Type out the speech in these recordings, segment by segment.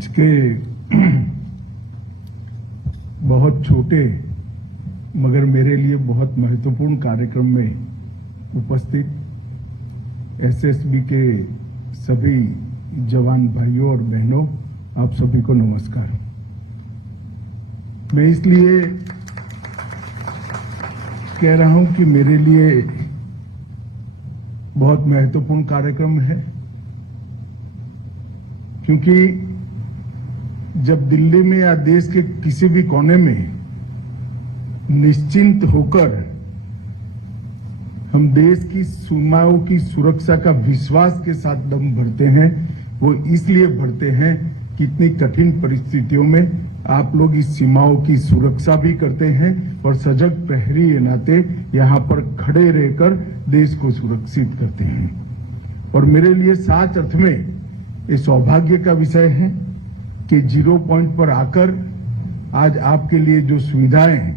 आज के बहुत छोटे मगर मेरे लिए बहुत महत्वपूर्ण कार्यक्रम में उपस्थित एसएसबी के सभी जवान भाइयों और बहनों, आप सभी को नमस्कार। मैं इसलिए कह रहा हूं कि मेरे लिए बहुत महत्वपूर्ण कार्यक्रम है, क्योंकि जब दिल्ली में या देश के किसी भी कोने में निश्चिंत होकर हम देश की सीमाओं की सुरक्षा का विश्वास के साथ दम भरते हैं, वो इसलिए भरते हैं कि इतनी कठिन परिस्थितियों में आप लोग इस सीमाओं की सुरक्षा भी करते हैं और सजग प्रहरी के नाते यहां पर खड़े रहकर देश को सुरक्षित करते हैं। और मेरे लिए सच अर्थ में ये सौभाग्य का विषय है कि 0 पॉइंट पर आकर आज आपके लिए जो सुविधाएं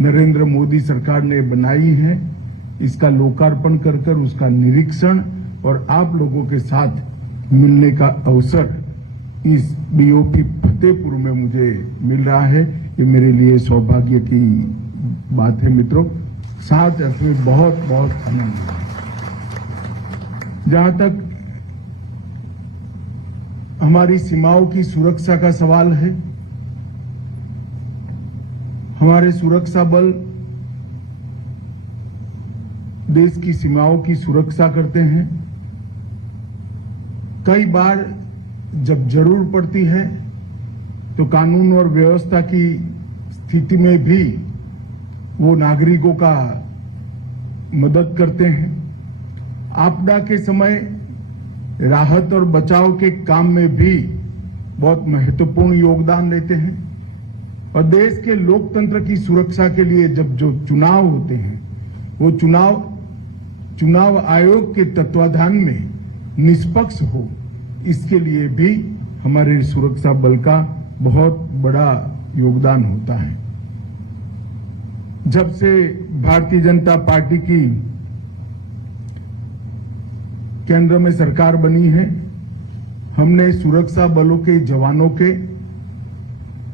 नरेंद्र मोदी सरकार ने बनाई हैं, इसका लोकार्पण कर उसका निरीक्षण और आप लोगों के साथ मिलने का अवसर इस बीओपी फतेहपुर में मुझे मिल रहा है। ये मेरे लिए सौभाग्य की बात है मित्रों। साथ अर्थ में बहुत बहुत आनंद है। जहां तक हमारी सीमाओं की सुरक्षा का सवाल है, हमारे सुरक्षा बल देश की सीमाओं की सुरक्षा करते हैं। कई बार जब जरूर पड़ती है तो कानून और व्यवस्था की स्थिति में भी वो नागरिकों का मदद करते हैं। आपदा के समय राहत और बचाव के काम में भी बहुत महत्वपूर्ण योगदान देते हैं। और देश के लोकतंत्र की सुरक्षा के लिए जब जो चुनाव होते हैं, वो चुनाव आयोग के तत्वाधान में निष्पक्ष हो, इसके लिए भी हमारे सुरक्षा बल का बहुत बड़ा योगदान होता है। जब से भारतीय जनता पार्टी की केंद्र में सरकार बनी है, हमने सुरक्षा बलों के जवानों के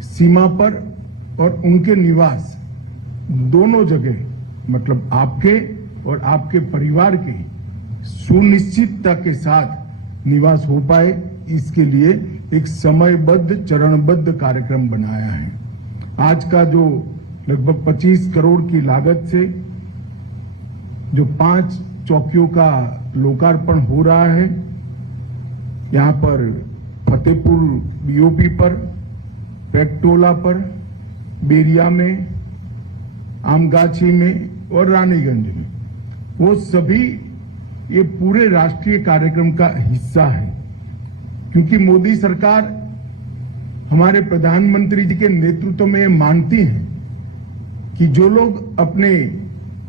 सीमा पर और उनके निवास दोनों जगह, मतलब आपके और आपके परिवार के सुनिश्चितता के साथ निवास हो पाए, इसके लिए एक समयबद्ध चरणबद्ध कार्यक्रम बनाया है। आज का जो लगभग 25 करोड़ की लागत से जो 5 चौकियों का लोकार्पण हो रहा है, यहां पर फतेहपुर बीओपी पर, पेकटोला पर, बेरिया में, आमगाछी में और रानीगंज में, वो सभी ये पूरे राष्ट्रीय कार्यक्रम का हिस्सा है। क्योंकि मोदी सरकार हमारे प्रधानमंत्री जी के नेतृत्व में मानती है कि जो लोग अपने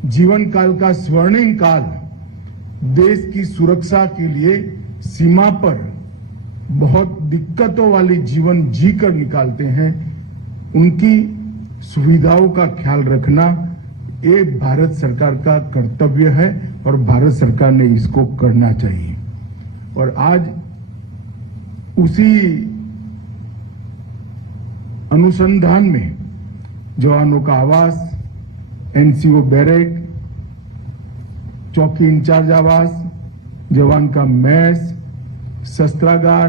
जीवन काल का स्वर्णिम काल देश की सुरक्षा के लिए सीमा पर बहुत दिक्कतों वाली जीवन जीकर निकालते हैं, उनकी सुविधाओं का ख्याल रखना ये भारत सरकार का कर्तव्य है और भारत सरकार ने इसको करना चाहिए। और आज उसी अनुसंधान में जवानों का आवास, एनसीओ बैरक, चौकी इंचार्ज आवास, जवान का मैस, शस्त्रागार,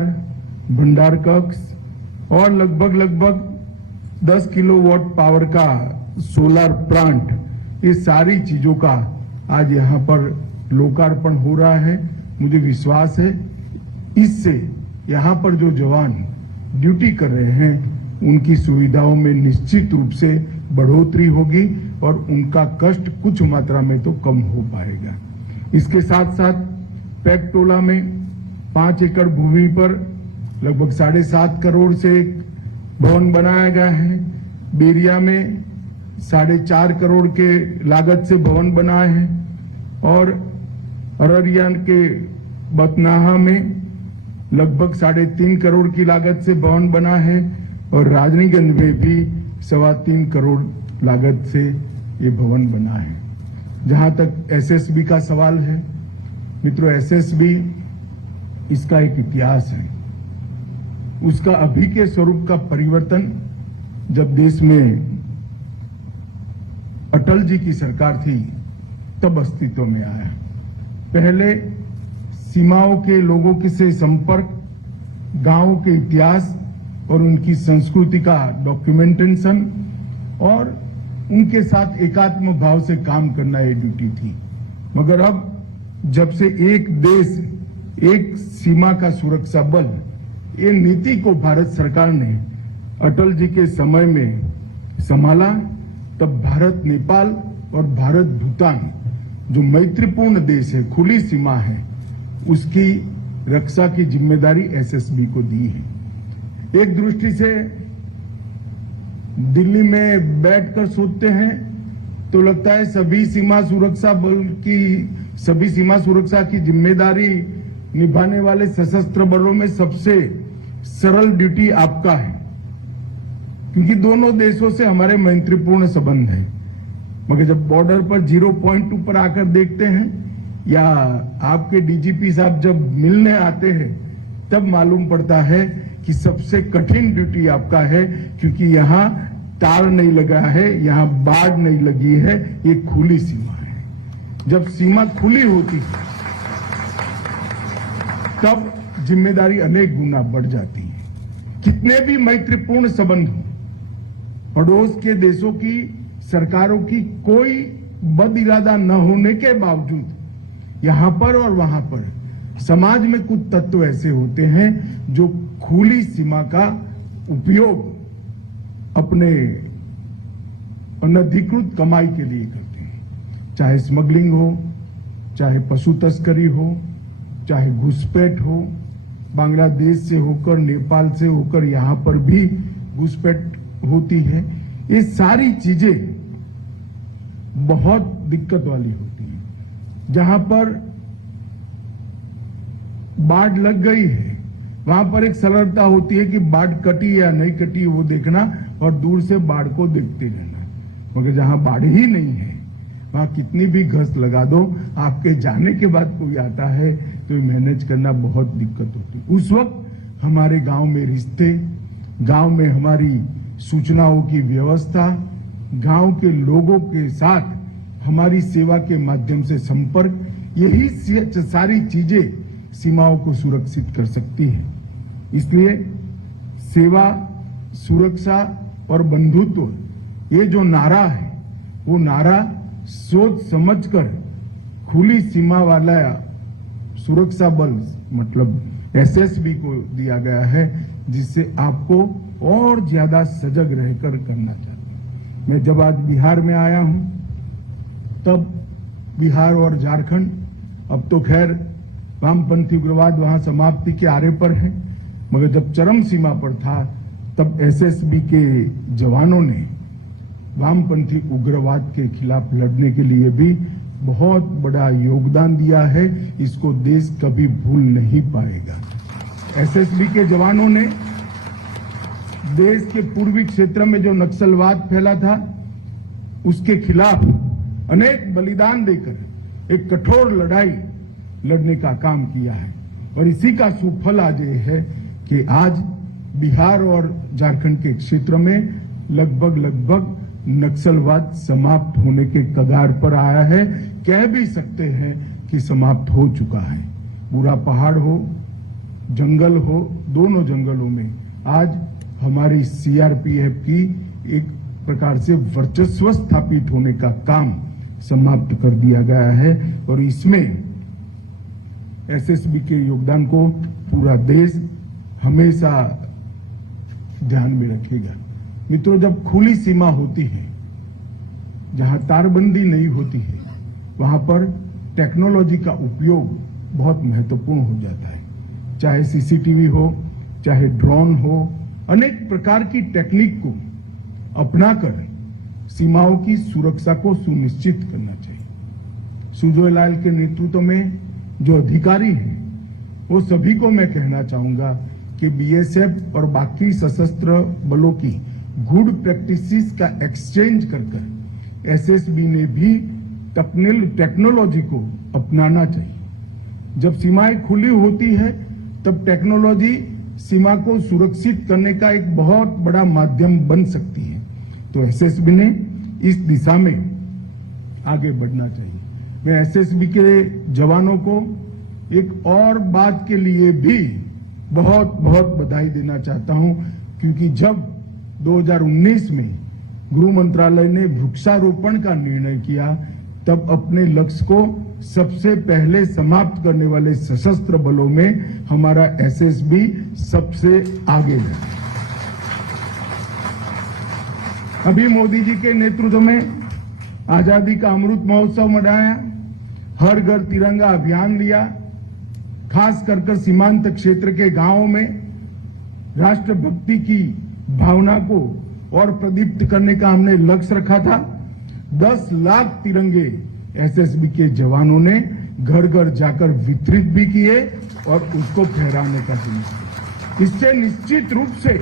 भंडार कक्ष और लगभग 10 किलोवाट पावर का सोलर प्लांट, ये सारी चीजों का आज यहां पर लोकार्पण हो रहा है। मुझे विश्वास है इससे यहां पर जो जवान ड्यूटी कर रहे हैं, उनकी सुविधाओं में निश्चित रूप से बढ़ोतरी होगी और उनका कष्ट कुछ मात्रा में तो कम हो पाएगा। इसके साथ साथ पेकटोला में 5 एकड़ भूमि पर लगभग 7.5 करोड़ से एक भवन बनाया गया है। बेरिया में 4.5 करोड़ के लागत से भवन बनाए हैं और अररिया के बतनाहा में लगभग 3.5 करोड़ की लागत से भवन बना है और राजनीगंज में भी 3.25 करोड़ लागत से ये भवन बना है। जहां तक एसएसबी का सवाल है, मित्रों, एसएसबी इसका एक इतिहास है। उसका अभी के स्वरूप का परिवर्तन जब देश में अटल जी की सरकार थी तब अस्तित्व में आया। पहले सीमाओं के लोगों के से संपर्क, गांवों के इतिहास और उनकी संस्कृति का डॉक्यूमेंटेशन और उनके साथ एकात्म भाव से काम करना ये ड्यूटी थी। मगर अब जब से एक देश एक सीमा का सुरक्षा बल, ये नीति को भारत सरकार ने अटल जी के समय में संभाला, तब भारत नेपाल और भारत भूटान जो मैत्रीपूर्ण देश है, खुली सीमा है, उसकी रक्षा की जिम्मेदारी एसएसबी को दी है। एक दृष्टि से दिल्ली में बैठकर सोचते हैं तो लगता है सभी सीमा सुरक्षा की जिम्मेदारी निभाने वाले सशस्त्र बलों में सबसे सरल ड्यूटी आपका है, क्योंकि दोनों देशों से हमारे मैत्रीपूर्ण संबंध है। मगर जब बॉर्डर पर 0.2 पर आकर देखते हैं या आपके डीजीपी साहब जब मिलने आते हैं तब मालूम पड़ता है कि सबसे कठिन ड्यूटी आपका है, क्योंकि यहाँ तार नहीं लगा है, यहाँ बाढ़ नहीं लगी है, ये खुली सीमा है। जब सीमा खुली होती है तब जिम्मेदारी अनेक गुना बढ़ जाती है। कितने भी मैत्रीपूर्ण संबंध हो, पड़ोस के देशों की सरकारों की कोई बद इरादा न होने के बावजूद यहां पर और वहां पर समाज में कुछ तत्व ऐसे होते हैं जो खुली सीमा का उपयोग अपने अनधिकृत कमाई के लिए करते हैं। चाहे स्मगलिंग हो, चाहे पशु तस्करी हो, चाहे घुसपैठ हो, बांग्लादेश से होकर, नेपाल से होकर यहां पर भी घुसपैठ होती है। ये सारी चीजें बहुत दिक्कत वाली होती है। जहां पर बाढ़ लग गई है वहां पर एक सरलता होती है कि बाढ़ कटी या नहीं कटी वो देखना और दूर से बाढ़ को देखते रहना। मगर जहां बाढ़ ही नहीं है वहां कितनी भी घस लगा दो, आपके जाने के बाद कोई आता है तो मैनेज करना बहुत दिक्कत होती है। उस वक्त हमारे गांव में रिश्ते, गांव में हमारी सूचनाओं की व्यवस्था, गांव के लोगों के साथ हमारी सेवा के माध्यम से संपर्क, यही सारी चीजें सीमाओं को सुरक्षित कर सकती है। इसलिए सेवा, सुरक्षा और बंधुत्व ये जो नारा है वो नारा सोच समझकर खुली सीमा वाला सुरक्षा बल मतलब एसएसबी को दिया गया है, जिससे आपको और ज्यादा सजग रहकर करना चाहता हूं। मैं जब आज बिहार में आया हूं तब बिहार और झारखंड, अब तो खैर वामपंथी उग्रवाद वहां समाप्ति के आरे पर है, मगर जब चरम सीमा पर था तब एसएसबी के जवानों ने वामपंथी उग्रवाद के खिलाफ लड़ने के लिए भी बहुत बड़ा योगदान दिया है। इसको देश कभी भूल नहीं पाएगा। एसएसबी के जवानों ने देश के पूर्वी क्षेत्र में जो नक्सलवाद फैला था उसके खिलाफ अनेक बलिदान देकर एक कठोर लड़ाई लड़ने का काम किया है और इसी का सुफल आज ये है कि आज बिहार और झारखंड के क्षेत्र में लगभग नक्सलवाद समाप्त होने के कगार पर आया है। कह भी सकते हैं कि समाप्त हो चुका है। पूरा पहाड़ हो, जंगल हो, दोनों जंगलों में आज हमारी सीआरपीएफ की एक प्रकार से वर्चस्व स्थापित होने का काम समाप्त कर दिया गया है और इसमें एसएसबी के योगदान को पूरा देश हमेशा ध्यान में रखेगा। मित्रों, जब खुली सीमा होती है, जहां तारबंदी नहीं होती है, वहां पर टेक्नोलॉजी का उपयोग बहुत महत्वपूर्ण हो जाता है। चाहे सीसीटीवी हो, चाहे ड्रोन हो, अनेक प्रकार की टेक्निक को अपनाकर सीमाओं की सुरक्षा को सुनिश्चित करना चाहिए। सुजोय लाल के नेतृत्व में जो अधिकारी हैं, वो सभी को मैं कहना चाहूंगा कि बीएसएफ और बाकी सशस्त्र बलों की गुड प्रैक्टिसेस का एक्सचेंज कर एसएसबी ने भी टेक्नोलॉजी को अपनाना चाहिए। जब सीमाएं खुली होती है तब टेक्नोलॉजी सीमा को सुरक्षित करने का एक बहुत बड़ा माध्यम बन सकती है। तो एसएसबी ने इस दिशा में आगे बढ़ना चाहिए। मैं एसएसबी के जवानों को एक और बात के लिए भी बहुत बहुत बधाई देना चाहता हूं, क्योंकि जब 2019 में गृह मंत्रालय ने वृक्षारोपण का निर्णय किया, तब अपने लक्ष्य को सबसे पहले समाप्त करने वाले सशस्त्र बलों में हमारा एसएसबी सबसे आगे है। अभी मोदी जी के नेतृत्व में आजादी का अमृत महोत्सव मनाया, हर घर तिरंगा अभियान लिया, खास कर सीमांत क्षेत्र के गांवों में राष्ट्रभक्ति की भावना को और प्रदीप्त करने का हमने लक्ष्य रखा था। 10 लाख तिरंगे एसएसबी के जवानों ने घर घर जाकर वितरित भी किए और उसको फहराने का प्रयास। इससे निश्चित रूप से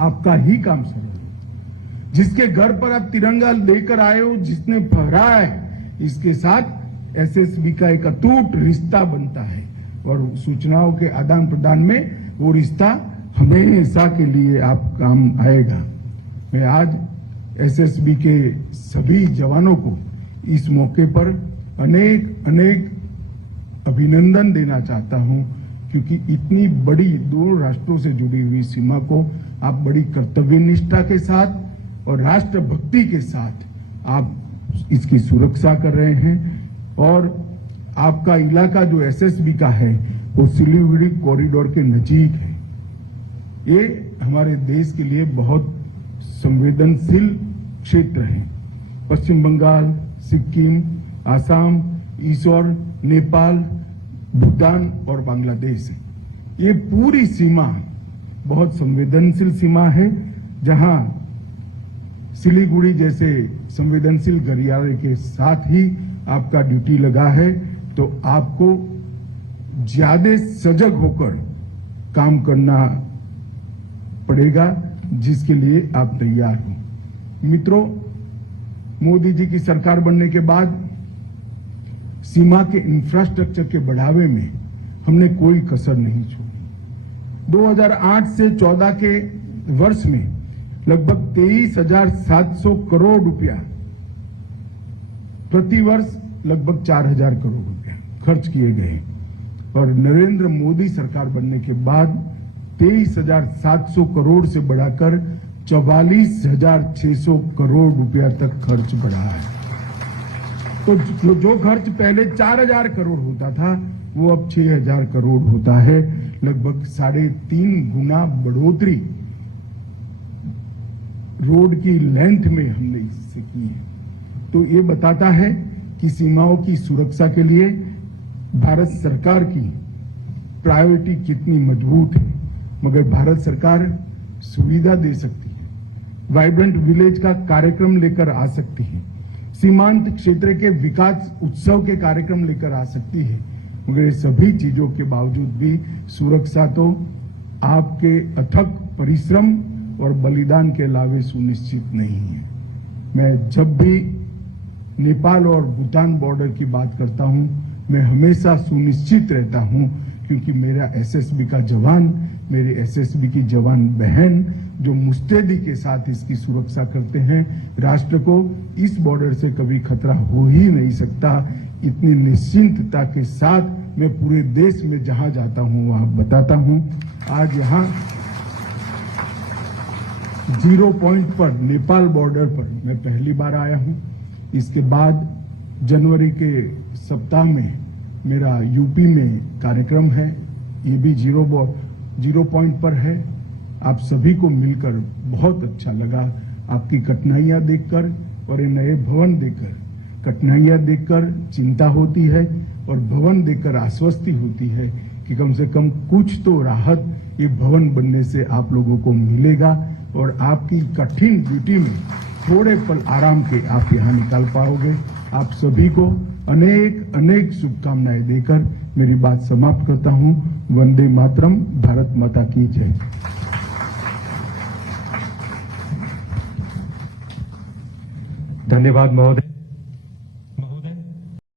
आपका ही काम सरल हो। जिसके घर पर आप तिरंगा लेकर आए हो, जिसने फहराया है, इसके साथ एसएसबी का एक अटूट रिश्ता बनता है और सूचनाओं के आदान प्रदान में वो रिश्ता हमेशा के लिए आप काम आएगा। मैं आज एसएसबी के सभी जवानों को इस मौके पर अनेक अनेक अभिनंदन देना चाहता हूं, क्योंकि इतनी बड़ी 2 राष्ट्रों से जुड़ी हुई सीमा को आप बड़ी कर्तव्य निष्ठा के साथ और राष्ट्रभक्ति के साथ आप इसकी सुरक्षा कर रहे हैं। और आपका इलाका जो एसएसबी का है वो सिलीगुड़ी कॉरिडोर के नजीक है। ये हमारे देश के लिए बहुत संवेदनशील क्षेत्र है। पश्चिम बंगाल, सिक्किम, आसाम, ईश्वर, नेपाल, भूटान और बांग्लादेश, ये पूरी सीमा बहुत संवेदनशील सीमा है, जहां सिलीगुड़ी जैसे संवेदनशील गलियारे के साथ ही आपका ड्यूटी लगा है, तो आपको ज्यादा सजग होकर काम करना पड़ेगा, जिसके लिए आप तैयार हो। मित्रों, मोदी जी की सरकार बनने के बाद सीमा के इंफ्रास्ट्रक्चर के बढ़ावे में हमने कोई कसर नहीं छोड़ी। 2008 से 14 के वर्ष में लगभग 23,700 करोड़ रुपया, प्रति वर्ष लगभग 4,000 करोड़ रुपया खर्च किए गए और नरेंद्र मोदी सरकार बनने के बाद 23,700 करोड़ से बढ़ाकर 44,600 करोड़ रुपया तक खर्च बढ़ा है। तो जो खर्च पहले 4,000 करोड़ होता था, वो अब 6,000 करोड़ होता है। लगभग 3.5 गुना बढ़ोतरी रोड की लेंथ में हमने इससे की है। तो ये बताता है कि सीमाओं की सुरक्षा के लिए भारत सरकार की प्रायोरिटी कितनी मजबूत है। मगर भारत सरकार सुविधा दे सकती है, वाइब्रेंट विलेज का कार्यक्रम लेकर आ सकती है, सीमांत क्षेत्र के विकास उत्सव के कार्यक्रम लेकर आ सकती है, मगर सभी चीजों के बावजूद भी सुरक्षा तो आपके अथक परिश्रम और बलिदान के अलावे सुनिश्चित नहीं है। मैं जब भी नेपाल और भूटान बॉर्डर की बात करता हूं, मैं हमेशा सुनिश्चित रहता हूं, क्योंकि मेरा एसएसबी का जवान, मेरे एसएसबी की जवान बहन जो मुस्तैदी के साथ इसकी सुरक्षा करते हैं, राष्ट्र को इस बॉर्डर से कभी खतरा हो ही नहीं सकता। इतनी निश्चिंतता के साथ मैं पूरे देश में जहां जाता हूं वहां बताता हूं। आज यहां 0 पॉइंट पर नेपाल बॉर्डर पर मैं पहली बार आया हूं। इसके बाद जनवरी के सप्ताह में मेरा यूपी में कार्यक्रम है, ये भी 0 पॉइंट पर है। आप सभी को मिलकर बहुत अच्छा लगा, आपकी कठिनाइयां देखकर और ये नए भवन देखकर। कठिनाइयां देखकर चिंता होती है और भवन देखकर आश्वस्ति होती है कि कम से कम कुछ तो राहत ये भवन बनने से आप लोगों को मिलेगा और आपकी कठिन ड्यूटी में थोड़े पल आराम के आप यहाँ निकाल पाओगे। आप सभी को अनेक अनेक शुभकामनाएं देकर मेरी बात समाप्त करता हूं। वंदे मातरम। भारत माता की जय। धन्यवाद महोदय।